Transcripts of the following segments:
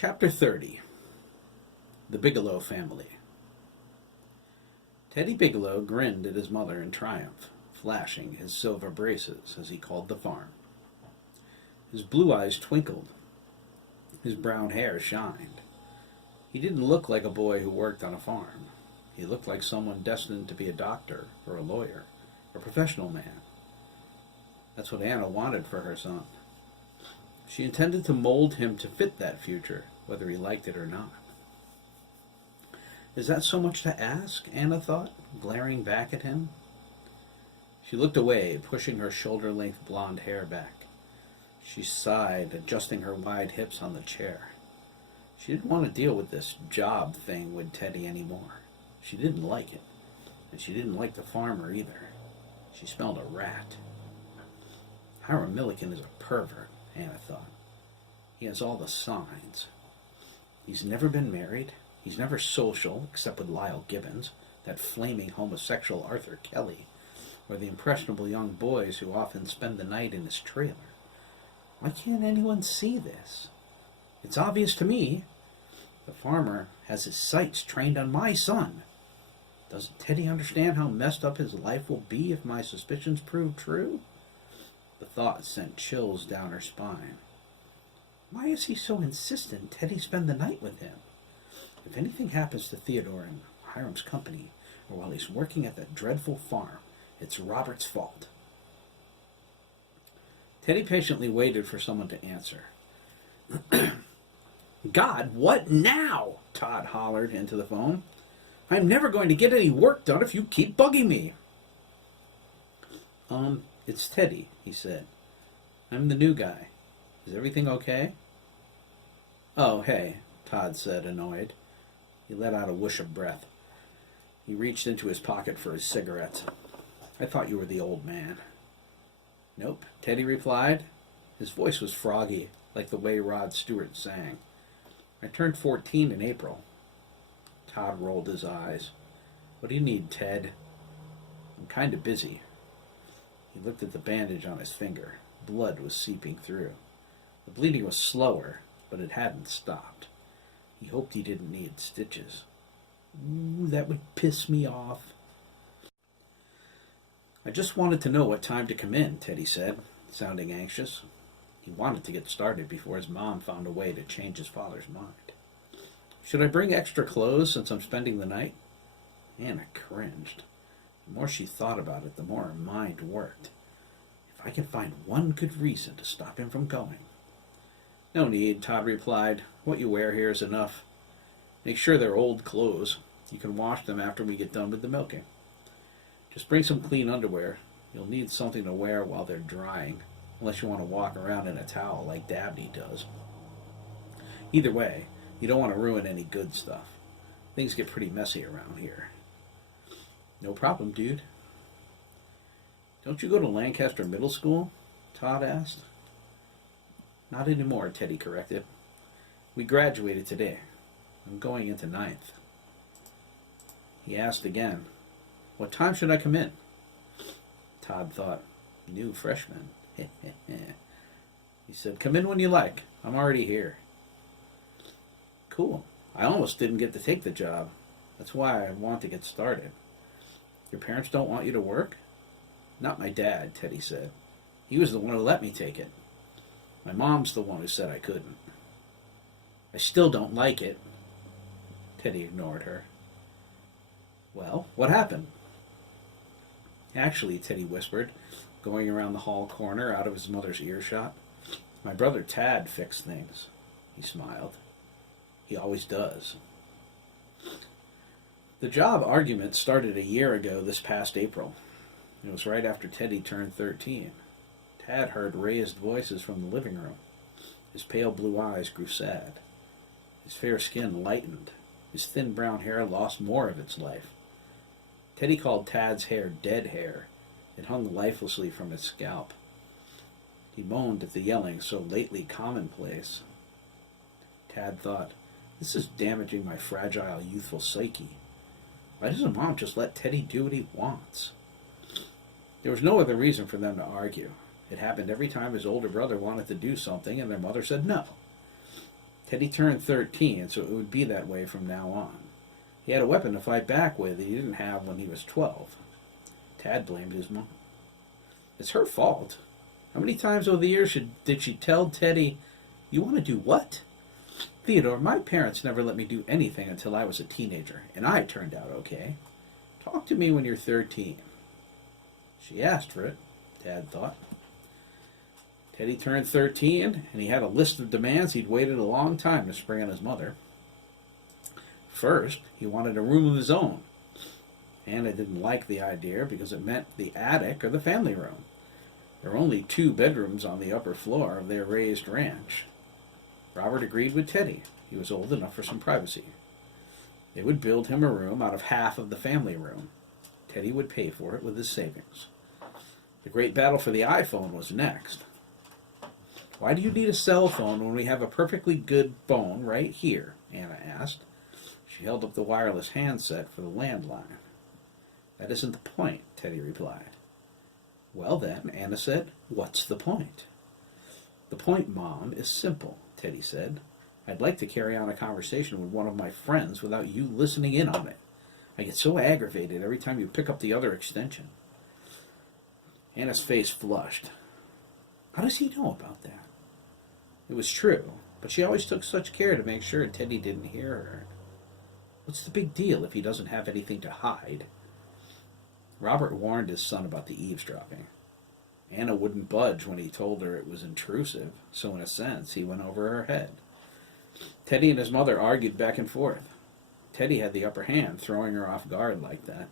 Chapter 30. The Bigelow Family. Teddy Bigelow grinned at his mother in triumph, flashing his silver braces as he called the farm. His blue eyes twinkled. His brown hair shined. He didn't look like a boy who worked on a farm. He looked like someone destined to be a doctor or a lawyer, a professional man. That's what Anna wanted for her son. She intended to mold him to fit that future, whether he liked it or not. Is that so much to ask? Anna thought, glaring back at him. She looked away, pushing her shoulder-length blonde hair back. She sighed, adjusting her wide hips on the chair. She didn't want to deal with this job thing with Teddy anymore. She didn't like it, and she didn't like the farmer either. She smelled a rat. Hiram Milliken is a pervert, Anna thought. He has all the signs. He's never been married. He's never social, except with Lyle Gibbons, that flaming homosexual Arthur Kelly, or the impressionable young boys who often spend the night in his trailer. Why can't anyone see this? It's obvious to me. The farmer has his sights trained on my son. Doesn't Teddy understand how messed up his life will be if my suspicions prove true? The thought sent chills down her spine. Why is he so insistent Teddy spend the night with him? If anything happens to Theodore in Hiram's company, or while he's working at that dreadful farm, it's Robert's fault. Teddy patiently waited for someone to answer. God, what now? Todd hollered into the phone. I'm never going to get any work done if you keep bugging me. It's Teddy, he said. I'm the new guy. Is everything okay? Oh, hey, Todd said, annoyed. He let out a whoosh of breath. He reached into his pocket for his cigarettes. I thought you were the old man. Nope, Teddy replied. His voice was froggy, like the way Rod Stewart sang. I turned 14 in April. Todd rolled his eyes. What do you need, Ted? I'm kind of busy. He looked at the bandage on his finger. Blood was seeping through. The bleeding was slower, but it hadn't stopped. He hoped he didn't need stitches. Ooh, that would piss me off. I just wanted to know what time to come in, Teddy said, sounding anxious. He wanted to get started before his mom found a way to change his father's mind. Should I bring extra clothes since I'm spending the night? Anna cringed. The more she thought about it, the more her mind worked. If I could find one good reason to stop him from going. No need, Todd replied. What you wear here is enough. Make sure they're old clothes. You can wash them after we get done with the milking. Just bring some clean underwear. You'll need something to wear while they're drying, unless you want to walk around in a towel like Dabney does. Either way, you don't want to ruin any good stuff. Things get pretty messy around here. No problem, dude. Don't you go to Lancaster Middle School? Todd asked. Not anymore, Teddy corrected. We graduated today. I'm going into ninth. He asked again, what time should I come in? Todd thought, new freshman. He said, come in when you like. I'm already here. Cool. I almost didn't get to take the job. That's why I want to get started. Your parents don't want you to work? Not my dad, Teddy said. He was the one who let me take it. My mom's the one who said I couldn't. I still don't like it. Teddy ignored her. Well, what happened? Actually, Teddy whispered, going around the hall corner out of his mother's earshot. My brother Tad fixed things. He smiled. He always does. The job argument started a year ago this past April. It was right after Teddy turned 13. Tad heard raised voices from the living room. His pale blue eyes grew sad. His fair skin lightened. His thin brown hair lost more of its life. Teddy called Tad's hair dead hair. It hung lifelessly from his scalp. He moaned at the yelling so lately commonplace. Tad thought, this is damaging my fragile, youthful psyche. Why doesn't Mom just let Teddy do what he wants? There was no other reason for them to argue. It happened every time his older brother wanted to do something and their mother said no. Teddy turned 13, so it would be that way from now on. He had a weapon to fight back with that he didn't have when he was 12. Tad blamed his mom. It's her fault. How many times over the years did she tell Teddy, "You want to do what?" "Theodore, my parents never let me do anything until I was a teenager, and I turned out okay. Talk to me when you're 13. She asked for it, Tad thought. Teddy turned 13, and he had a list of demands he'd waited a long time to spring on his mother. First, he wanted a room of his own. Anna didn't like the idea because it meant the attic or the family room. There were only 2 bedrooms on the upper floor of their raised ranch. Robert agreed with Teddy. He was old enough for some privacy. They would build him a room out of half of the family room. Teddy would pay for it with his savings. The great battle for the iPhone was next. "Why do you need a cell phone when we have a perfectly good phone right here?" Anna asked. She held up the wireless handset for the landline. "That isn't the point," Teddy replied. "Well then," Anna said, "what's the point?" "The point, Mom, is simple," Teddy said. "I'd like to carry on a conversation with one of my friends without you listening in on it. I get so aggravated every time you pick up the other extension." Anna's face flushed. How does he know about that? It was true, but she always took such care to make sure Teddy didn't hear her. What's the big deal if he doesn't have anything to hide? Robert warned his son about the eavesdropping. Anna wouldn't budge when he told her it was intrusive, so in a sense he went over her head. Teddy and his mother argued back and forth. Teddy had the upper hand, throwing her off guard like that.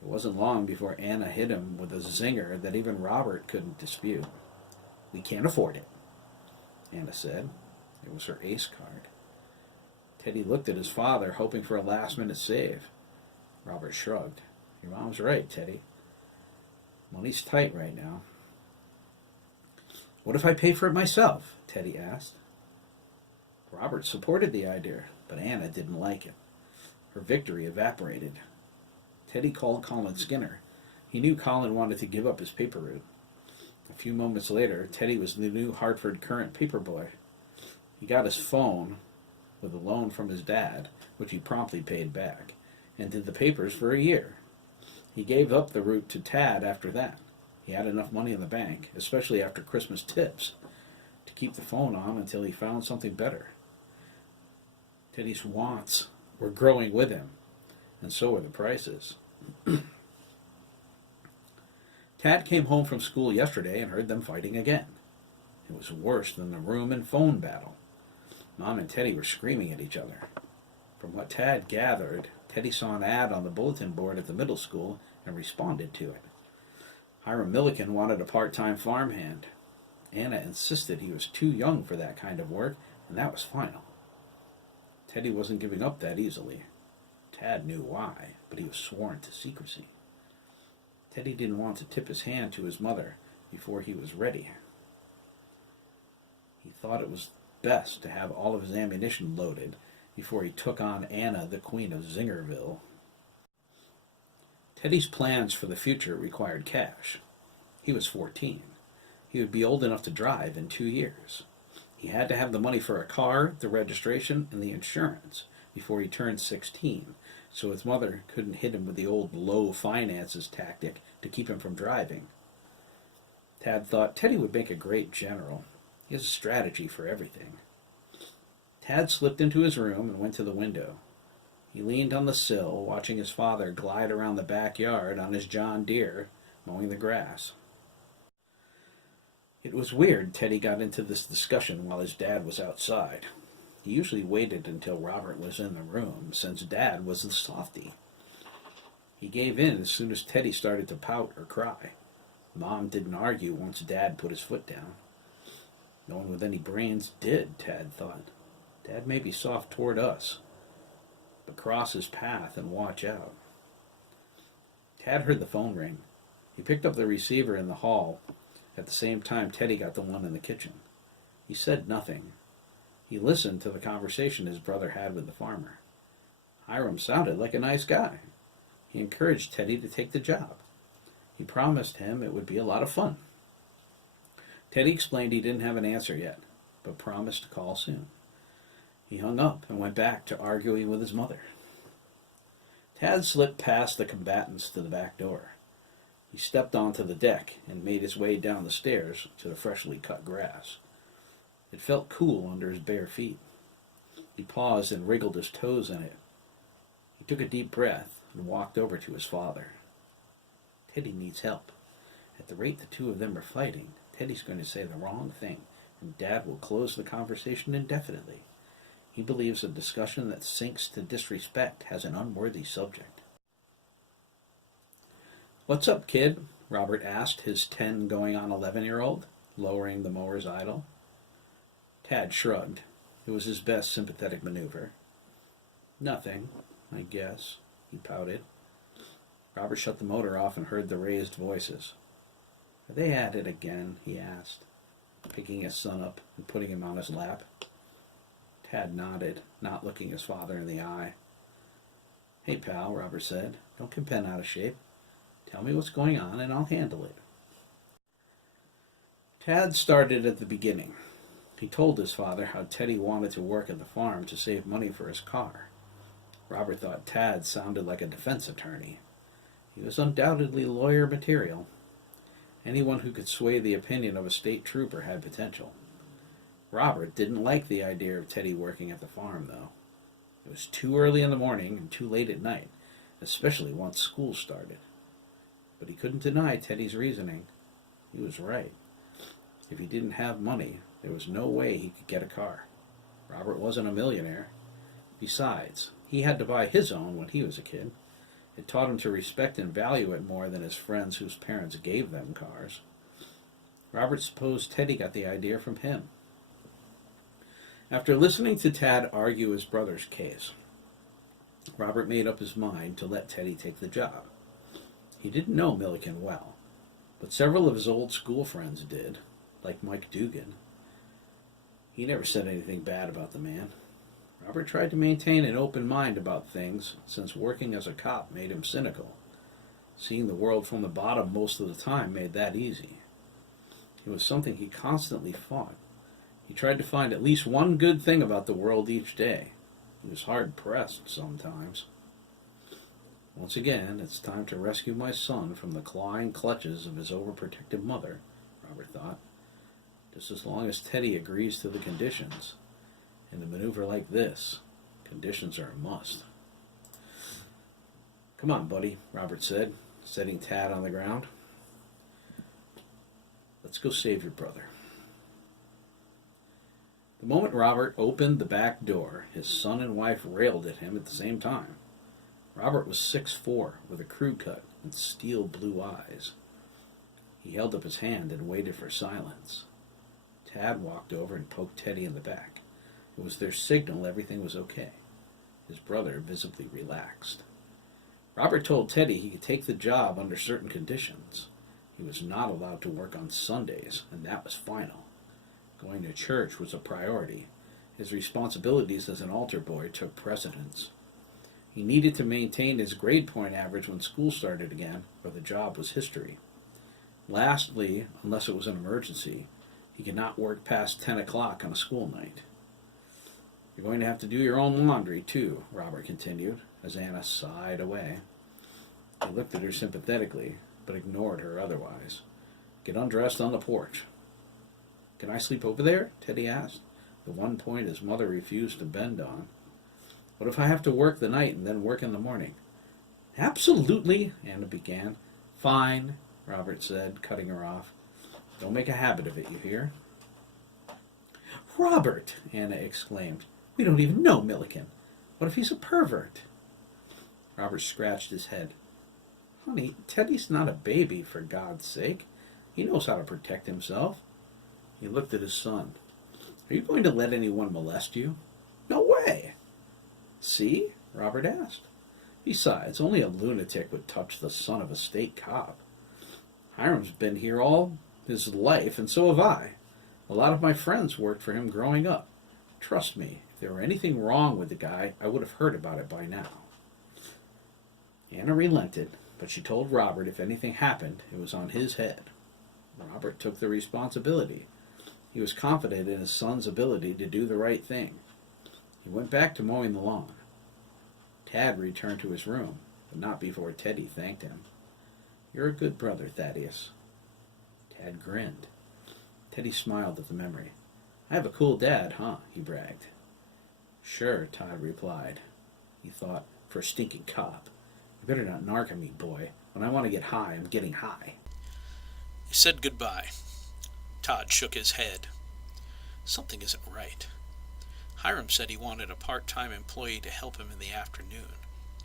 It wasn't long before Anna hit him with a zinger that even Robert couldn't dispute. "We can't afford it," Anna said. It was her ace card. Teddy looked at his father, hoping for a last-minute save. Robert shrugged. "Your mom's right, Teddy. Money's tight right now." "What if I pay for it myself?" Teddy asked. Robert supported the idea, but Anna didn't like it. Her victory evaporated. Teddy called Colin Skinner. He knew Colin wanted to give up his paper route. A few moments later, Teddy was the new Hartford Current paper boy. He got his phone with a loan from his dad, which he promptly paid back, and did the papers for a year. He gave up the route to Tad after that. He had enough money in the bank, especially after Christmas tips, to keep the phone on until he found something better. Teddy's wants were growing with him, and so were the prices. Tad came home from school yesterday and heard them fighting again. It was worse than the room and phone battle. Mom and Teddy were screaming at each other. From what Tad gathered, Teddy saw an ad on the bulletin board at the middle school and responded to it. Hiram Milliken wanted a part-time farmhand. Anna insisted he was too young for that kind of work, and that was final. Teddy wasn't giving up that easily. Tad knew why, but he was sworn to secrecy. Teddy didn't want to tip his hand to his mother before he was ready. He thought it was best to have all of his ammunition loaded before he took on Anna, the Queen of Zingerville. Teddy's plans for the future required cash. He was 14. He would be old enough to drive in 2 years. He had to have the money for a car, the registration, and the insurance before he turned 16, so his mother couldn't hit him with the old low finances tactic to keep him from driving. Tad thought Teddy would make a great general. He has a strategy for everything. Tad slipped into his room and went to the window. He leaned on the sill, watching his father glide around the backyard on his John Deere, mowing the grass. It was weird Teddy got into this discussion while his dad was outside. He usually waited until Robert was in the room, since Dad was the softy. He gave in as soon as Teddy started to pout or cry. Mom didn't argue once Dad put his foot down. No one with any brains did, Tad thought. Dad may be soft toward us, but cross his path and watch out. Tad heard the phone ring. He picked up the receiver in the hall. At the same time, Teddy got the one in the kitchen. He said nothing. He listened to the conversation his brother had with the farmer. Hiram sounded like a nice guy. He encouraged Teddy to take the job. He promised him it would be a lot of fun. Teddy explained he didn't have an answer yet, but promised to call soon. He hung up and went back to arguing with his mother. Tad slipped past the combatants to the back door. He stepped onto the deck and made his way down the stairs to the freshly cut grass. It felt cool under his bare feet. He paused and wriggled his toes in it. He took a deep breath and walked over to his father. Teddy needs help. At the rate the two of them are fighting, Teddy's going to say the wrong thing, and Dad will close the conversation indefinitely. He believes a discussion that sinks to disrespect has an unworthy subject. "What's up, kid?" Robert asked his 10 going on 11-year-old, lowering the mower's idle. Tad shrugged. It was his best sympathetic maneuver. "Nothing, I guess," he pouted. Robert shut the motor off and heard the raised voices. "Are they at it again?" he asked, picking his son up and putting him on his lap. Tad nodded, not looking his father in the eye. "Hey, pal," Robert said, "don't get bent out of shape. Tell me what's going on and I'll handle it." Tad started at the beginning. He told his father how Teddy wanted to work at the farm to save money for his car. Robert thought Tad sounded like a defense attorney. He was undoubtedly lawyer material. Anyone who could sway the opinion of a state trooper had potential. Robert didn't like the idea of Teddy working at the farm, though. It was too early in the morning and too late at night, especially once school started. But he couldn't deny Teddy's reasoning. He was right. If he didn't have money, there was no way he could get a car. Robert wasn't a millionaire. Besides, he had to buy his own when he was a kid. It taught him to respect and value it more than his friends whose parents gave them cars. Robert supposed Teddy got the idea from him. After listening to Tad argue his brother's case, Robert made up his mind to let Teddy take the job. He didn't know Milliken well, but several of his old school friends did, like Mike Dougan. He never said anything bad about the man. Robert tried to maintain an open mind about things, since working as a cop made him cynical. Seeing the world from the bottom most of the time made that easy. It was something he constantly fought. He tried to find at least one good thing about the world each day. He was hard-pressed sometimes. Once again, it's time to rescue my son from the clawing clutches of his overprotective mother, Robert thought. Just as long as Teddy agrees to the conditions. In a maneuver like this, conditions are a must. "Come on, buddy," Robert said, setting Tad on the ground. "Let's go save your brother." The moment Robert opened the back door, his son and wife railed at him at the same time. Robert was 6'4", with a crew cut and steel blue eyes. He held up his hand and waited for silence. Tad walked over and poked Teddy in the back. It was their signal everything was okay. His brother visibly relaxed. Robert told Teddy he could take the job under certain conditions. He was not allowed to work on Sundays, and that was final. Going to church was a priority. His responsibilities as an altar boy took precedence. He needed to maintain his grade point average when school started again, or the job was history. Lastly, unless it was an emergency, he could not work past 10 o'clock on a school night. "You're going to have to do your own laundry, too," Robert continued, as Anna sighed away. He looked at her sympathetically, but ignored her otherwise. "Get undressed on the porch." "Can I sleep over there?" Teddy asked, the one point his mother refused to bend on. "What if I have to work the night and then work in the morning?" "Absolutely," Anna began. "Fine," Robert said, cutting her off. "Don't make a habit of it, you hear?" "Robert!" Anna exclaimed. "We don't even know Milliken. What if he's a pervert?" Robert scratched his head. "Honey, Teddy's not a baby, for God's sake. He knows how to protect himself." He looked at his son. "Are you going to let anyone molest you?" "No way." "See?" Robert asked. "Besides, only a lunatic would touch the son of a state cop. Hiram's been here all his life, and so have I. A lot of my friends worked for him growing up. Trust me, if there were anything wrong with the guy, I would have heard about it by now." Anna relented, but she told Robert if anything happened, it was on his head. Robert took the responsibility. He was confident in his son's ability to do the right thing. He went back to mowing the lawn. Tad returned to his room, but not before Teddy thanked him. "You're a good brother, Thaddeus." Tad grinned. Teddy smiled at the memory. "I have a cool dad, huh?" he bragged. "Sure," Todd replied. He thought, "For a stinking cop. You better not narc on me, boy. When I want to get high, I'm getting high." He said goodbye. Todd shook his head. Something isn't right. Hiram said he wanted a part-time employee to help him in the afternoon.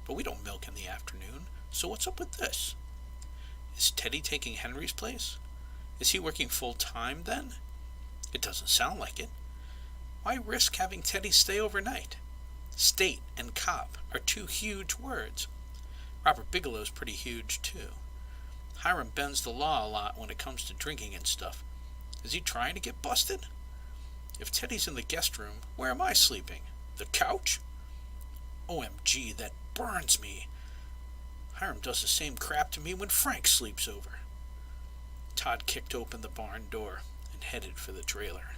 But we don't milk in the afternoon, so what's up with this? Is Teddy taking Henry's place? Is he working full-time then? It doesn't sound like it. Why risk having Teddy stay overnight? State and cop are two huge words. Robert Bigelow's pretty huge, too. Hiram bends the law a lot when it comes to drinking and stuff. Is he trying to get busted? If Teddy's in the guest room, where am I sleeping? The couch? OMG, that burns me. Hiram does the same crap to me when Frank sleeps over. Todd kicked open the barn door and headed for the trailer.